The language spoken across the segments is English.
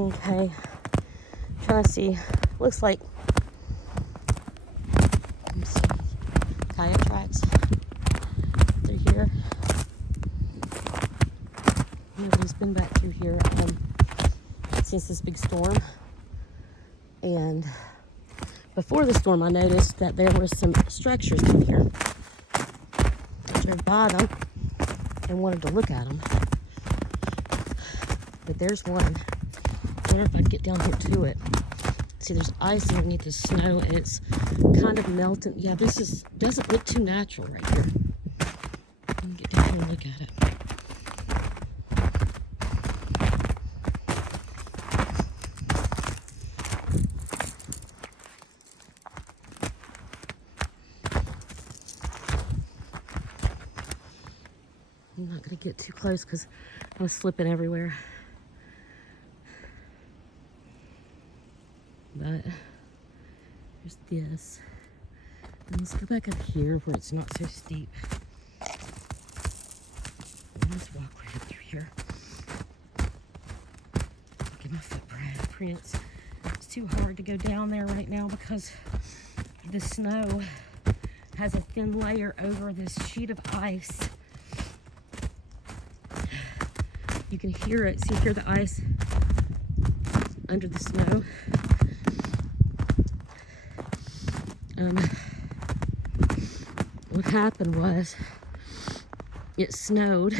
Okay, trying to see. Looks like, let me see, tire tracks through here. Nobody's been back through here since this big storm. And before the storm, I noticed that there were some structures through here. I drove by them and wanted to look at them. But there's one. I wonder if I can get down here to it. See, there's ice underneath the snow, and it's kind of melting. Yeah, this doesn't look too natural right here. Let me get down here and look at it. I'm not going to get too close because I'm slipping everywhere. But there's this. And let's go back up here where it's not so steep. And let's walk right up through here. Look at my footprints. It's too hard to go down there right now because the snow has a thin layer over this sheet of ice. You can hear it. See, hear the ice under the snow. What happened was it snowed.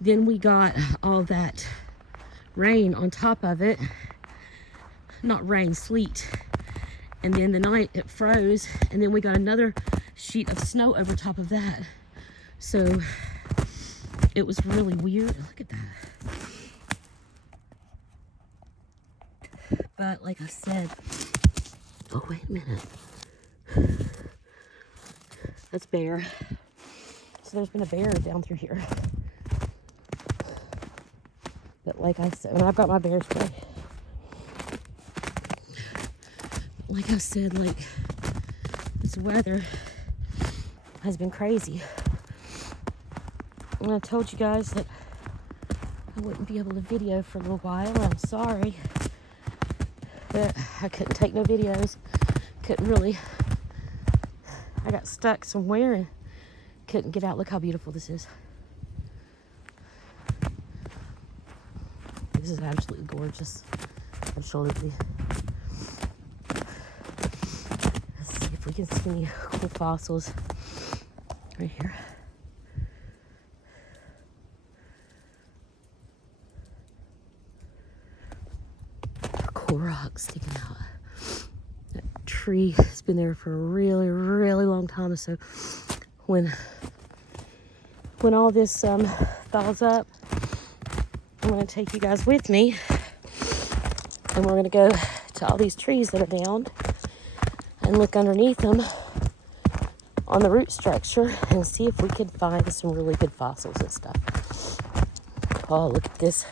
Then we got all that rain on top of it. Not rain, sleet. And then the night it froze, and then we got another sheet of snow over top of that. So it was really weird. Look at that. But like I said, oh, wait a minute. That's bear. So there's been a bear down through here. But like I said, and I've got my bear spray. Like I said, like, this weather has been crazy. And I told you guys that I wouldn't be able to video for a little while. I'm sorry. But I couldn't take no videos. Couldn't really. I got stuck somewhere and couldn't get out. Look how beautiful this is. This is absolutely gorgeous. Absolutely. Let's see if we can see any cool fossils right here. Cool rocks sticking out. That tree has been there for a really, really long time. So when all this thaws up, I'm going to take you guys with me, and we're going to go to all these trees that are down and look underneath them on the root structure and see if we could find some really good fossils and stuff. Oh, look at this.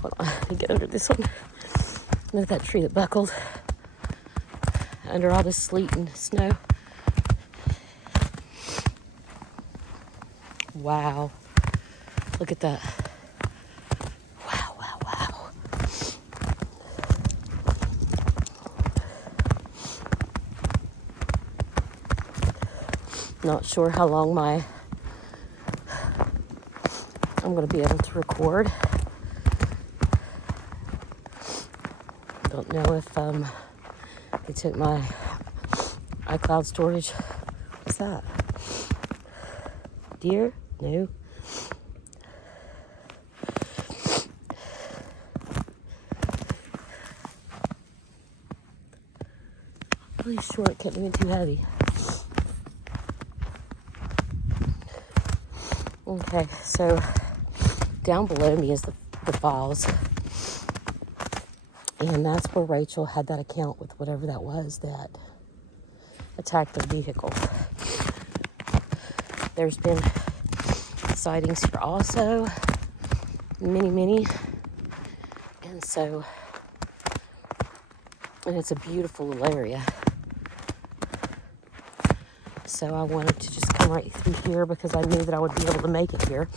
Hold on, let me get under this one. Look at that tree that buckled under all this sleet and snow. Wow. Look at that. Wow, wow, wow. Not sure how long I'm going to be able to record. Don't know if they took my iCloud storage. What's that? Deer? No. Really sure it couldn't have been too heavy. Okay, so down below me is the falls. And that's where Rachel had that account with whatever that was that attacked the vehicle. There's been sightings here also. Many. And so, and it's a beautiful little area. So I wanted to just come right through here because I knew that I would be able to make it here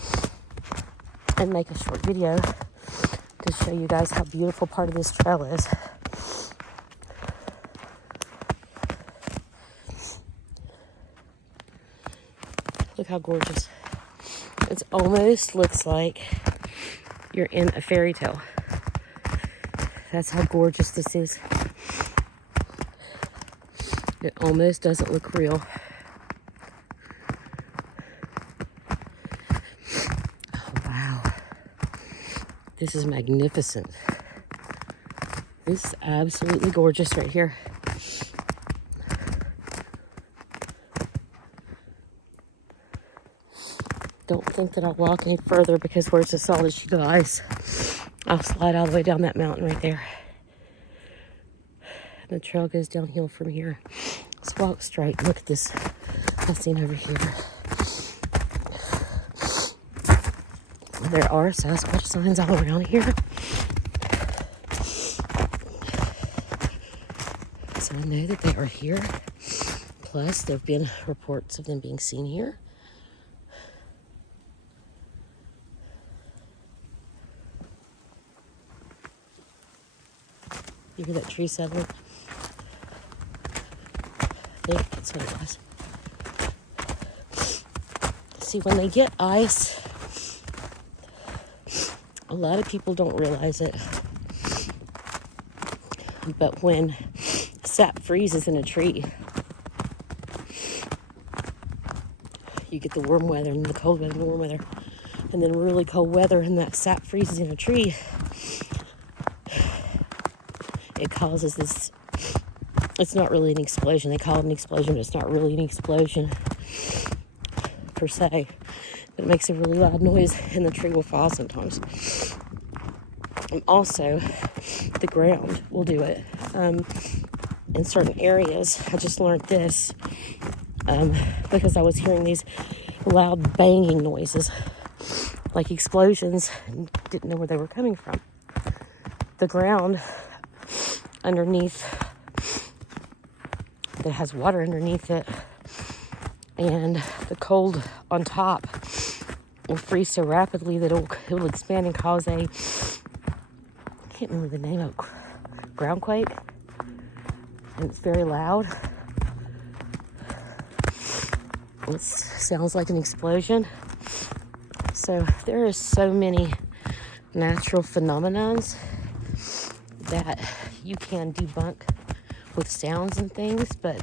and make a short video to to show you guys how beautiful part of this trail is. Look how gorgeous. It almost looks like you're in a fairy tale. That's how gorgeous this is. It almost doesn't look real. Oh, wow. This is magnificent. This is absolutely gorgeous right here. Don't think that I'll walk any further because where's the solid sheet of ice? I'll slide all the way down that mountain right there. The trail goes downhill from here. Let's walk straight. Look at this scene over here. There are Sasquatch signs all around here. So I know that they are here. Plus, there have been reports of them being seen here. You hear that tree settling? I think that's what it was. See, when they get ice, a lot of people don't realize it. But when sap freezes in a tree, you get the warm weather and the cold weather and the warm weather. And then really cold weather and that sap freezes in a tree. It causes this, it's not really an explosion. They call it an explosion, but it's not really an explosion per se. But it makes a really loud noise and the tree will fall sometimes. And also, the ground will do it. In certain areas, I just learned this because I was hearing these loud banging noises, like explosions, and didn't know where they were coming from. The ground underneath that has water underneath it and the cold on top will freeze so rapidly that it will expand and cause a, I can't remember the name of it, ground quake, and it's very loud. It sounds like an explosion. So there are so many natural phenomenons that you can debunk with sounds and things, but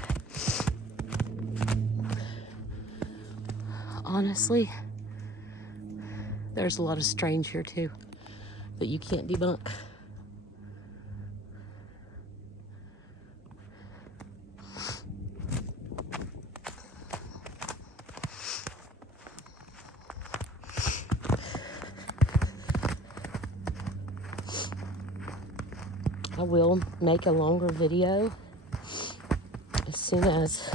honestly, there's a lot of strange here too that you can't debunk. I will make a longer video as soon as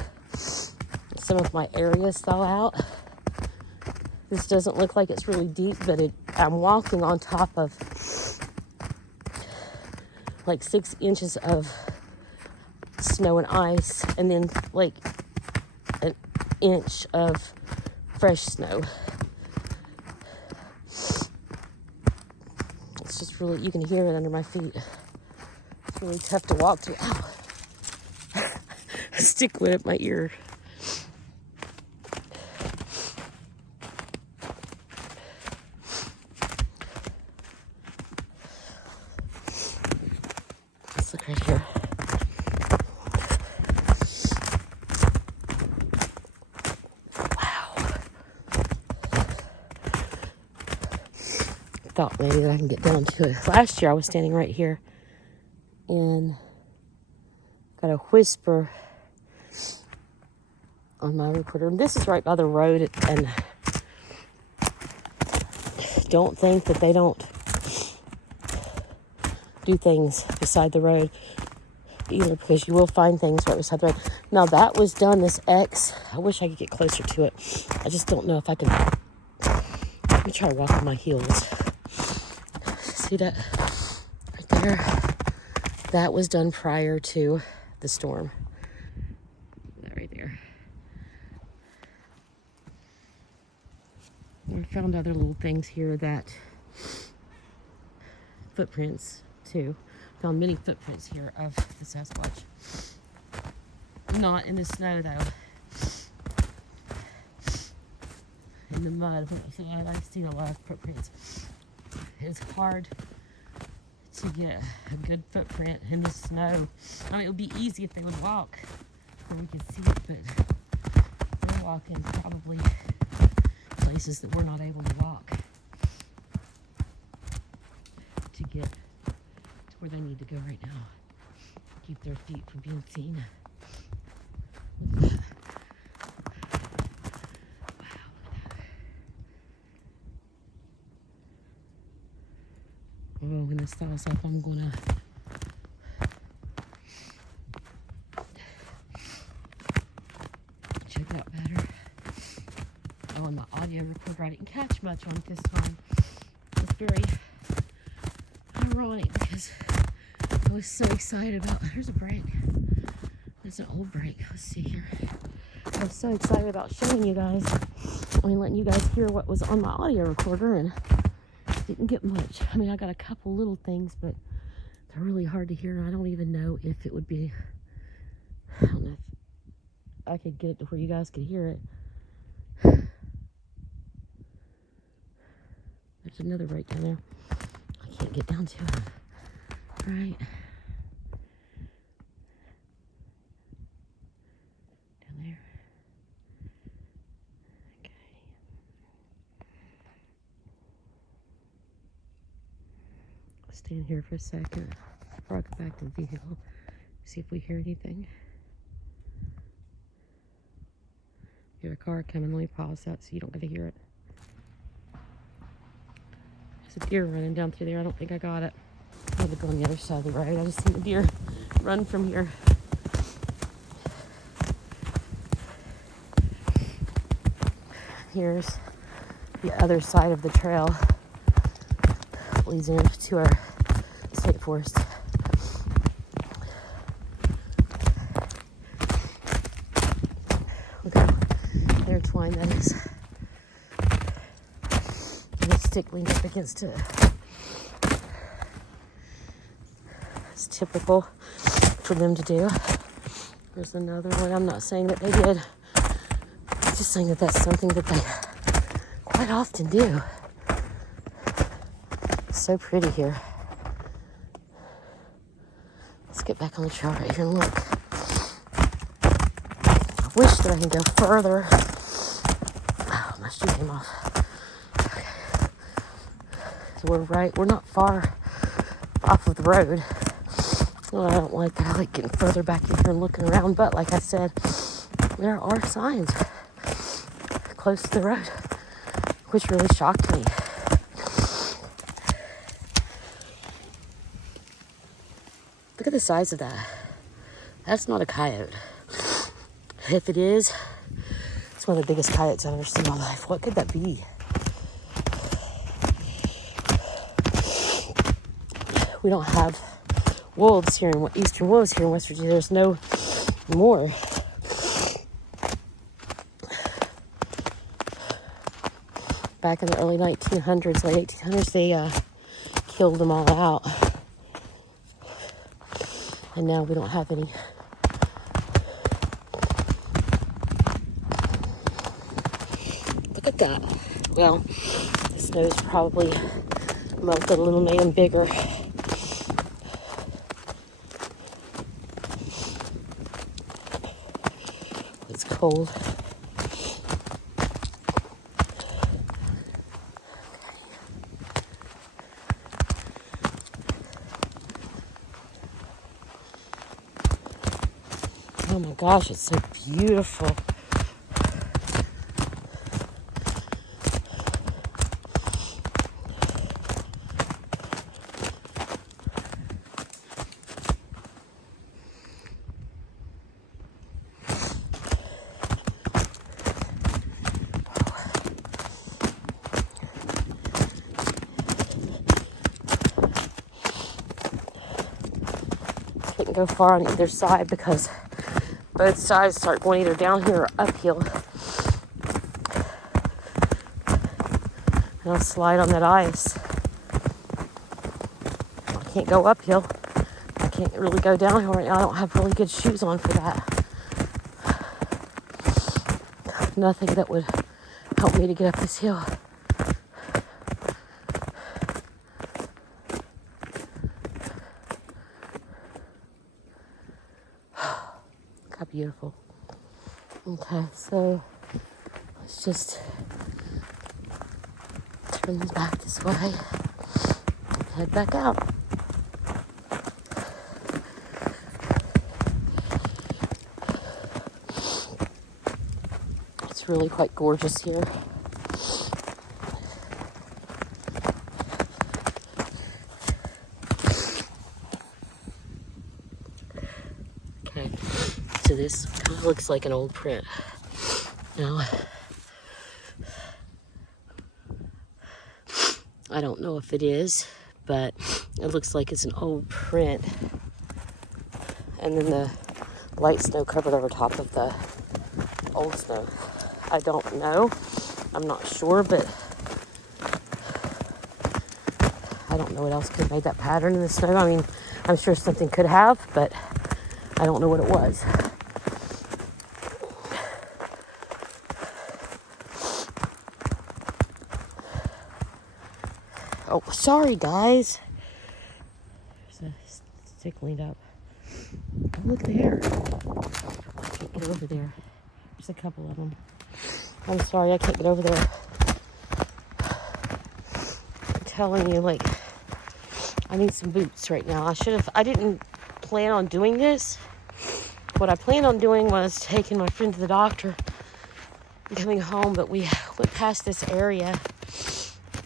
some of my areas thaw out. This doesn't look like it's really deep, but I'm walking on top of like 6 inches of snow and ice, and then like an inch of fresh snow. It's just really, you can hear it under my feet. It's really tough to walk through. Ow! A stick went up my ear. Let's look right here. Wow. Thought maybe that I can get down to it. Last year I was standing right here and got a whisper on my recorder. And this is right by the road, and don't think that they don't do things beside the road either, because you will find things right beside the road. Now that was done, this X, I wish I could get closer to it. I just don't know if I can. Let me try to walk on my heels. See that right there? That was done prior to the storm. That right there. I found other little things here that footprints too. Found many footprints here of the Sasquatch. Not in the snow though. In the mud. So I've seen a lot of footprints. It's hard to get a good footprint in the snow. I mean, it would be easy if they would walk where we could see it, but they're walking probably places that we're not able to walk to get to where they need to go right now. Keep their feet from being seen. Look at that. Wow, look at that. Oh, when this thaws up, I'm gonna check it out better. Oh, and the audio recorder, I didn't catch much on it this time. It's very ironic because I was so excited about, there's a break. There's an old break. Let's see here. I was so excited about showing you guys, letting you guys hear what was on my audio recorder, and didn't get much. I mean, I got a couple little things, but they're really hard to hear, and I don't even know if it would be, I don't know if I could get it to where you guys could hear it. There's another break down there. I can't get down to it. Right. Down there. Okay. I'll stand here for a second before I go back to the vehicle. See if we hear anything. Hear a car coming. Let me pause that so you don't get to hear it. There's a deer running down through there. I don't think I got it. I had to go on the other side of the road. I just seen the deer run from here. Here's the other side of the trail. Leads into our state forest. Look how intertwined that is. And the stick leaned up against it. It's typical for them to do. There's another one. I'm not saying that they did. I'm just saying that that's something that they quite often do. It's so pretty here. Let's get back on the trail right here and look. I wish that I could go further. Oh, my shoe came off. Okay. So we're not far off of the road. Well, I don't like that. I like getting further back in here and looking around. But like I said, there are signs close to the road, which really shocked me. Look at the size of that. That's not a coyote. If it is, it's one of the biggest coyotes I've ever seen in my life. What could that be? We don't have wolves here in eastern wolves here in West Virginia. There's no more. Back in the early 1900s, late 1800s, they killed them all out. And now we don't have any. Look at that. Well, the snow's probably melted a little, made them bigger. It's cold. Oh my gosh, it's so beautiful. Couldn't go far on either side because both sides start going either downhill or uphill. And I'll slide on that ice. can't go uphill. I can't really go downhill right now. I don't have really good shoes on for that. Nothing that would help me to get up this hill. How beautiful. Okay, so let's just turn back this way and head back out. It's really quite gorgeous here. Okay, so this kind of looks like an old print. Now, I don't know if it is, but it looks like it's an old print. And then the light snow covered over top of the old snow. I don't know. I'm not sure, but I don't know what else could have made that pattern in the snow. I mean, I'm sure something could have, but I don't know what it was. Oh, sorry, guys. There's a stick leaned up. Oh, look there. I can't get over there. There's a couple of them. I'm sorry, I can't get over there. I'm telling you, like, I need some boots right now. I didn't plan on doing this. What I planned on doing was taking my friend to the doctor and coming home, but we went past this area.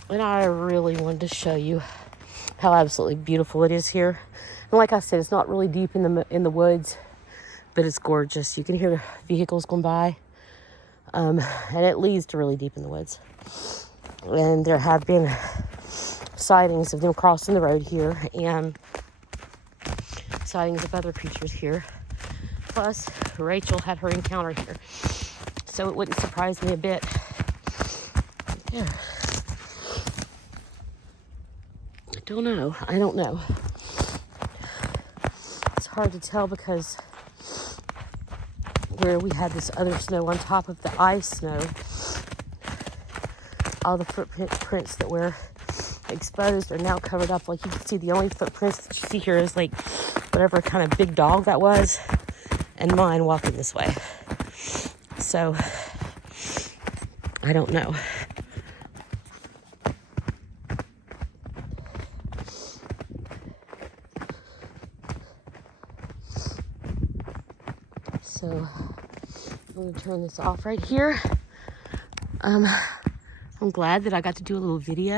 And I really wanted to show you how absolutely beautiful it is here. And like I said, it's not really deep in the woods, but it's gorgeous. You can hear vehicles going by, and it leads to really deep in the woods. And there have been sightings of them crossing the road here, and sightings of other creatures here. Plus, Rachel had her encounter here, so it wouldn't surprise me a bit. Yeah. I don't know. It's hard to tell because where we had this other snow on top of the ice snow, all the footprints that were exposed are now covered up. Like, you can see the only footprints that you see here is like whatever kind of big dog that was, and mine walking this way. So I don't know. So I'm going to turn this off right here. I'm glad that I got to do a little video.